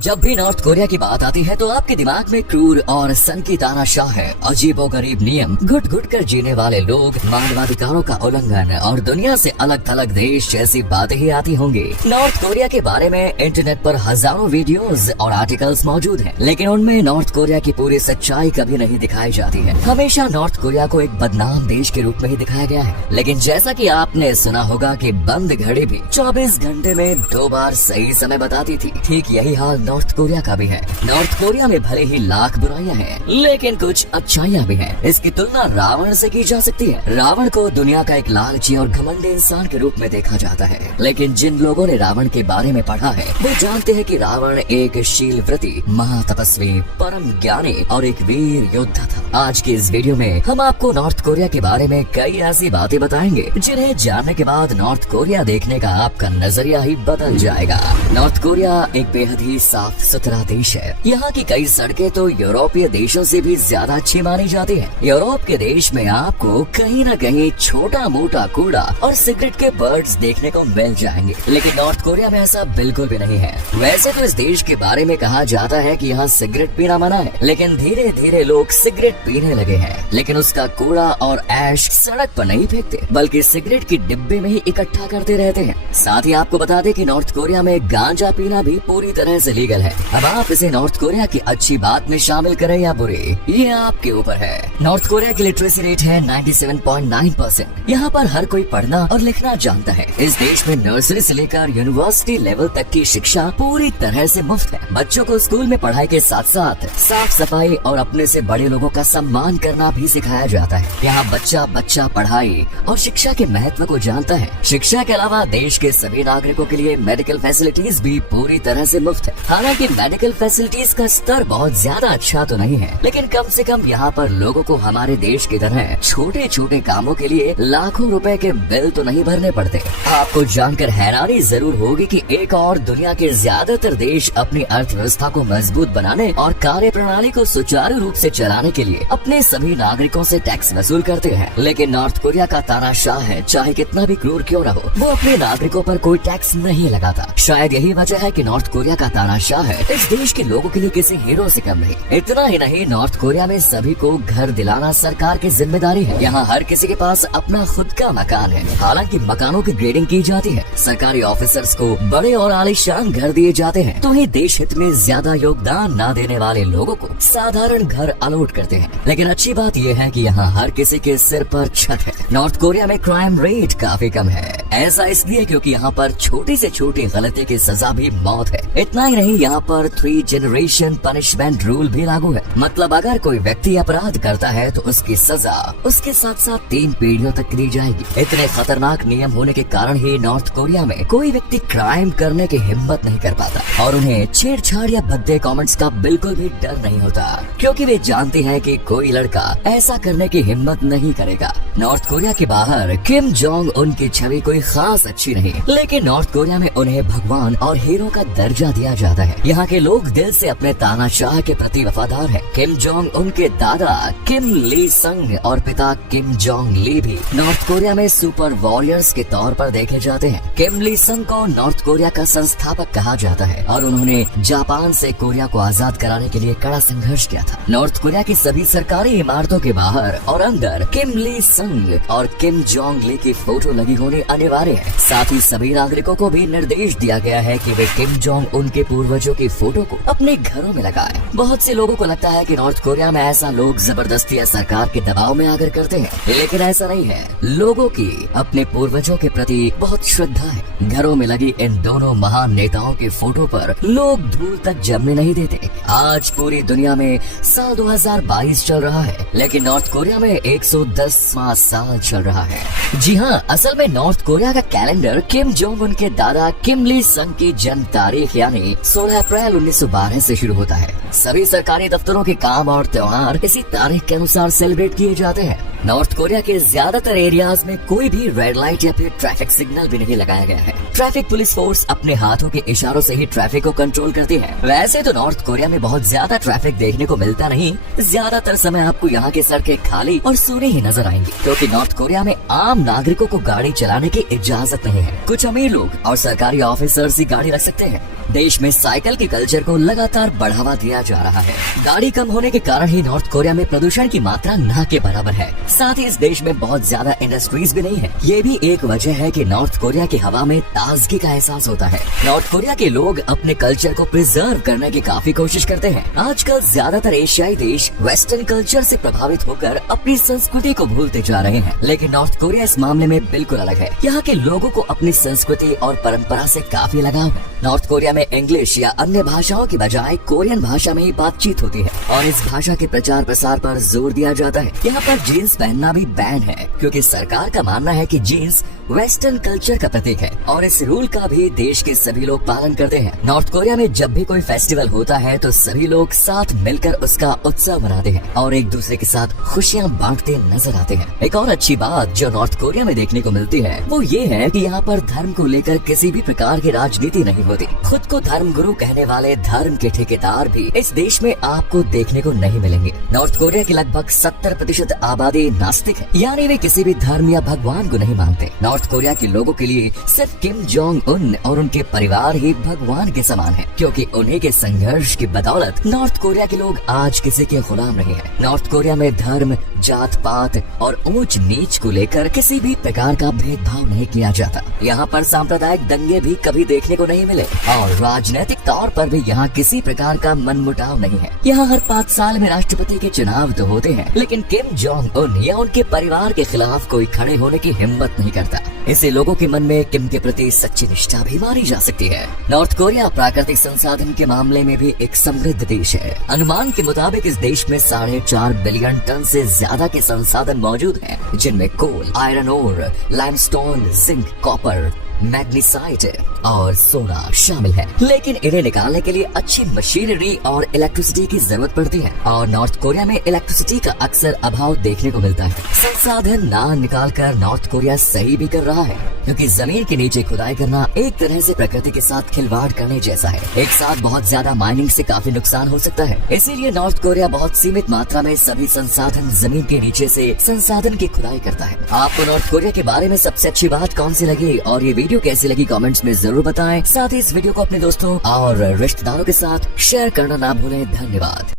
जब भी north Korea की बात आती है तो आपके दिमाग में क्रूर और सन की तानाशाह है, अजीबोगरीब नियम, घुट घुट कर जीने वाले लोग, मानवाधिकारों का उल्लंघन और दुनिया से अलग थलग देश जैसी बातें ही आती होंगी। नॉर्थ कोरिया के बारे में इंटरनेट पर हजारों वीडियोस और आर्टिकल्स मौजूद हैं, लेकिन उनमें नॉर्थ कोरिया की पूरी सच्चाई कभी नहीं दिखाई जाती है। हमेशा नॉर्थ कोरिया को एक बदनाम देश के रूप में ही दिखाया गया है। लेकिन जैसा कि आपने सुना होगा कि बंद घड़ी भी 24 घंटे में 2 बार सही समय बताती थी, ठीक यही हाल नॉर्थ कोरिया का भी है। नॉर्थ कोरिया में भले ही लाख बुराइयां हैं, लेकिन कुछ अच्छाइयां भी हैं। इसकी तुलना रावण से की जा सकती है। रावण को दुनिया का एक लालची और घमंडी इंसान के रूप में देखा जाता है, लेकिन जिन लोगों ने रावण के बारे में पढ़ा है वो जानते हैं कि रावण एक शीलव्रती, महातपस्वी, परम ज्ञानी और एक वीर योद्धा था। आज की इस वीडियो में हम आपको नॉर्थ कोरिया के बारे में कई ऐसी बातें बताएंगे जिन्हें जानने के बाद नॉर्थ कोरिया देखने का आपका नजरिया ही बदल जाएगा। नॉर्थ कोरिया एक बेहद ही साफ सुथरा देश है। यहाँ की कई सड़कें तो यूरोपीय देशों से भी ज्यादा अच्छी मानी जाती हैं। यूरोप के देश में आपको कहीं न कहीं छोटा मोटा कूड़ा और सिगरेट के बर्ड्स देखने को मिल जाएंगे, लेकिन नॉर्थ कोरिया में ऐसा बिल्कुल भी नहीं है। वैसे तो इस देश के बारे में कहा जाता है कि यहाँ सिगरेट पीना मना है, लेकिन धीरे धीरे लोग सिगरेट पीने लगे हैं। लेकिन उसका कूड़ा और ऐश सड़क पर नहीं फेंकते, बल्कि सिगरेट की डिब्बे में ही इकट्ठा करते रहते हैं। साथ ही आपको बता दें कि नॉर्थ कोरिया में गांजा पीना भी पूरी तरह से लीगल है। अब आप इसे नॉर्थ कोरिया की अच्छी बात में शामिल करें या बुरी, ये आपके ऊपर है। नॉर्थ कोरिया की लिटरेसी रेट है 97.9%। यहाँ पर हर कोई पढ़ना और लिखना जानता है। इस देश में नर्सरी से लेकर यूनिवर्सिटी लेवल तक की शिक्षा पूरी तरह से मुफ्त है। बच्चों को स्कूल में पढ़ाई के साथ साथ साफ सफाई और अपने से बड़े लोगों का सम्मान करना भी सिखाया जाता है। यहाँ बच्चा पढ़ाई और शिक्षा के महत्व को जानता है। शिक्षा के अलावा देश के सभी नागरिकों के लिए मेडिकल फैसिलिटीज भी पूरी तरह से मुफ्त है। हालांकि मेडिकल फैसिलिटीज का स्तर बहुत ज्यादा अच्छा तो नहीं है, लेकिन कम से कम यहाँ पर लोगों को हमारे देश की तरह छोटे छोटे कामों के लिए लाखों रुपए के बिल तो नहीं भरने पड़ते। आपको जानकर हैरानी जरूर होगी कि एक और दुनिया के ज्यादातर देश अपनी अर्थव्यवस्था को मजबूत बनाने और कार्य प्रणाली को सुचारू रूप से चलाने के लिए अपने सभी नागरिकों से टैक्स वसूल करते हैं, लेकिन नॉर्थ कोरिया का तानाशाह है, चाहे कितना भी क्रूर क्यों न हो, वो अपने नागरिकों पर कोई टैक्स नहीं लगाता। शायद यही वजह है कि नॉर्थ कोरिया का तानाशाह है इस देश के लोगों के लिए किसी हीरो से कम नहीं। इतना ही नहीं, नॉर्थ कोरिया में सभी को घर दिलाना सरकार की जिम्मेदारी है। यहाँ हर किसी के पास अपना खुद का मकान है। हालांकि मकानों की ग्रेडिंग की जाती है, सरकारी ऑफिसर्स को बड़े और आलीशान घर दिए जाते हैं, तो ही देश हित में ज्यादा योगदान न देने वाले लोगों को साधारण घर अलॉट करते हैं। लेकिन अच्छी बात यह है कि यहाँ हर किसी के सिर पर छत है। नॉर्थ कोरिया में क्राइम रेट काफी कम है। ऐसा इसलिए क्योंकि यहाँ पर छोटी से छोटी गलती की सजा भी मौत है। इतना ही नहीं, यहाँ पर 3 जनरेशन पनिशमेंट रूल भी लागू है। मतलब अगर कोई व्यक्ति अपराध करता है तो उसकी सजा उसके साथ साथ 3 पीढ़ियों तक दी जाएगी। इतने खतरनाक नियम होने के कारण ही नॉर्थ कोरिया में कोई व्यक्ति क्राइम करने की हिम्मत नहीं कर पाता और उन्हें छेड़छाड़ या भद्दे कमेंट्स का बिल्कुल भी डर नहीं होता, क्योंकि वे जानते हैं कि कोई लड़का ऐसा करने की हिम्मत नहीं करेगा। नॉर्थ कोरिया के बाहर किम जोंग उन की छवि कोई खास अच्छी नहीं, लेकिन नॉर्थ कोरिया में उन्हें भगवान और हीरो का दर्जा दिया जाता है। यहाँ के लोग दिल से अपने तानाशाह के प्रति वफादार हैं। किम जोंग उनके दादा किम ली संग और पिता किम जोंग ली भी नॉर्थ कोरिया में सुपर वॉरियर्स के तौर पर देखे जाते हैं। किम ली संग को नॉर्थ कोरिया का संस्थापक कहा जाता है और उन्होंने जापान से कोरिया को आजाद कराने के लिए कड़ा संघर्ष किया था। नॉर्थ कोरिया की सभी सरकारी इमारतों के बाहर और अंदर किम ली संग और किम जोंग ली की फोटो लगी होनी अनिवार्य है। साथ ही सभी नागरिकों को भी निर्देश दिया गया है कि वे किम जोंग उनके पूर्वजों की फोटो को अपने घरों में लगाएं। बहुत से लोगों को लगता है कि नॉर्थ कोरिया में ऐसा लोग जबरदस्ती या सरकार के दबाव में आकर करते हैं, लेकिन ऐसा नहीं है। लोगों की अपने पूर्वजों के प्रति बहुत श्रद्धा है। घरों में लगी इन दोनों महान नेताओं के फोटो पर लोग धूल तक जमने नहीं देते। आज पूरी दुनिया में साल 2022 चल रहा है, लेकिन नॉर्थ कोरिया में 110वां साल चल रहा है। जी हाँ, असल में नॉर्थ कोरिया का कैलेंडर किम जोंग उनके दादा किम ली संग की जन्म तारीख यानी 16 अप्रैल 1912 से शुरू होता है। सभी सरकारी दफ्तरों के काम और त्योहार इसी तारीख के अनुसार सेलिब्रेट किए जाते हैं। नॉर्थ कोरिया के ज्यादातर एरियाज में कोई भी रेड लाइट या फिर ट्रैफिक सिग्नल भी नहीं लगाया गया है। ट्रैफिक पुलिस फोर्स अपने हाथों के इशारों से ही ट्रैफिक को कंट्रोल करती है। वैसे तो नॉर्थ कोरिया में बहुत ज्यादा ट्रैफिक देखने को मिलता नहीं, ज्यादातर समय आपको यहाँ की सड़कें खाली और सूनी ही नजर आएंगी, क्योंकि नॉर्थ कोरिया में आम नागरिकों को गाड़ी चलाने की इजाजत नहीं है। कुछ अमीर लोग और सरकारी ऑफिसर्स ही गाड़ी रख सकते हैं। देश में साइकिल के कल्चर को लगातार बढ़ावा दिया जा रहा है। गाड़ी कम होने के कारण ही नॉर्थ कोरिया में प्रदूषण की मात्रा न के बराबर है। साथ ही इस देश में बहुत ज्यादा इंडस्ट्रीज भी नहीं है। ये भी एक वजह है कि नॉर्थ कोरिया की हवा में ताजगी का एहसास होता है। नॉर्थ कोरिया के लोग अपने कल्चर को प्रिजर्व करने की काफी कोशिश करते हैं। आजकल ज्यादातर एशियाई देश वेस्टर्न कल्चर से प्रभावित होकर अपनी संस्कृति को भूलते जा रहे हैं, लेकिन नॉर्थ कोरिया इस मामले में बिल्कुल अलग है। यहाँ के लोगों को अपनी संस्कृति और परंपरा से काफी लगाव है। नॉर्थ कोरिया में इंग्लिश या अन्य भाषाओं की बजाय कोरियन भाषा में ही बातचीत होती है और इस भाषा के प्रचार प्रसार पर जोर दिया जाता है। यहाँ पर जीन्स पहनना भी बैन है, क्योंकि सरकार का मानना है कि जीन्स वेस्टर्न कल्चर का प्रतीक है और इस रूल का भी देश के सभी लोग पालन करते हैं। नॉर्थ कोरिया में जब भी कोई फेस्टिवल होता है तो सभी लोग साथ मिलकर उसका उत्सव मनाते हैं और एक दूसरे के साथ खुशियाँ बांटते नजर आते हैं। एक और अच्छी बात जो नॉर्थ कोरिया में देखने को मिलती है वो ये है कि यहाँ पर धर्म को लेकर किसी भी प्रकार की राजनीति नहीं होती। खुद को धर्म गुरु कहने वाले धर्म के ठेकेदार भी इस देश में आपको देखने को नहीं मिलेंगे। नॉर्थ कोरिया की लगभग 70% आबादी नास्तिक है, यानी वे किसी भी धर्म या भगवान को नहीं मानते। नॉर्थ कोरिया के लोगों के लिए सिर्फ किम जोंग उन और उनके परिवार ही भगवान के समान है, क्योंकि उन्हीं के संघर्ष की बदौलत नॉर्थ कोरिया के लोग आज किसी के गुलाम नहीं है। नॉर्थ कोरिया में धर्म, जात पात और ऊंच नीच को लेकर किसी भी प्रकार का भेदभाव नहीं किया जाता। यहाँ पर सांप्रदायिक दंगे भी कभी देखने को नहीं मिले और राजनीतिक तौर पर भी यहाँ किसी प्रकार का मनमुटाव नहीं है। यहाँ हर 5 साल में राष्ट्रपति के चुनाव तो होते हैं, लेकिन किम जोंग उन या उनके परिवार के खिलाफ कोई खड़े होने की हिम्मत नहीं करता। इससे लोगों के मन में किम के प्रति सच्ची निष्ठा भी मारी जा सकती है। नॉर्थ कोरिया प्राकृतिक संसाधन के मामले में भी एक समृद्ध देश है। अनुमान के मुताबिक इस देश में 4.5 बिलियन टन से ज्यादा के संसाधन मौजूद हैं, जिनमें coal, iron ore, limestone, zinc, copper, magnesite और सोना शामिल है। लेकिन इन्हें निकालने के लिए अच्छी मशीनरी और इलेक्ट्रिसिटी की जरूरत पड़ती है और नॉर्थ कोरिया में इलेक्ट्रिसिटी का अक्सर अभाव देखने को मिलता है। संसाधन ना निकाल कर नॉर्थ कोरिया सही भी कर रहा है, क्योंकि जमीन के नीचे खुदाई करना एक तरह से प्रकृति के साथ खिलवाड़ करने जैसा है। एक साथ बहुत ज्यादा माइनिंग से काफी नुकसान हो सकता है, इसीलिए नॉर्थ कोरिया बहुत सीमित मात्रा में सभी संसाधन जमीन के नीचे से संसाधन की खुदाई करता है। आपको नॉर्थ कोरिया के बारे में सबसे अच्छी बात कौन सी लगी और ये वीडियो कैसी लगी कमेंट्स में जरूर बताएं। साथ ही इस वीडियो को अपने दोस्तों और रिश्तेदारों के साथ शेयर करना ना भूलें। धन्यवाद।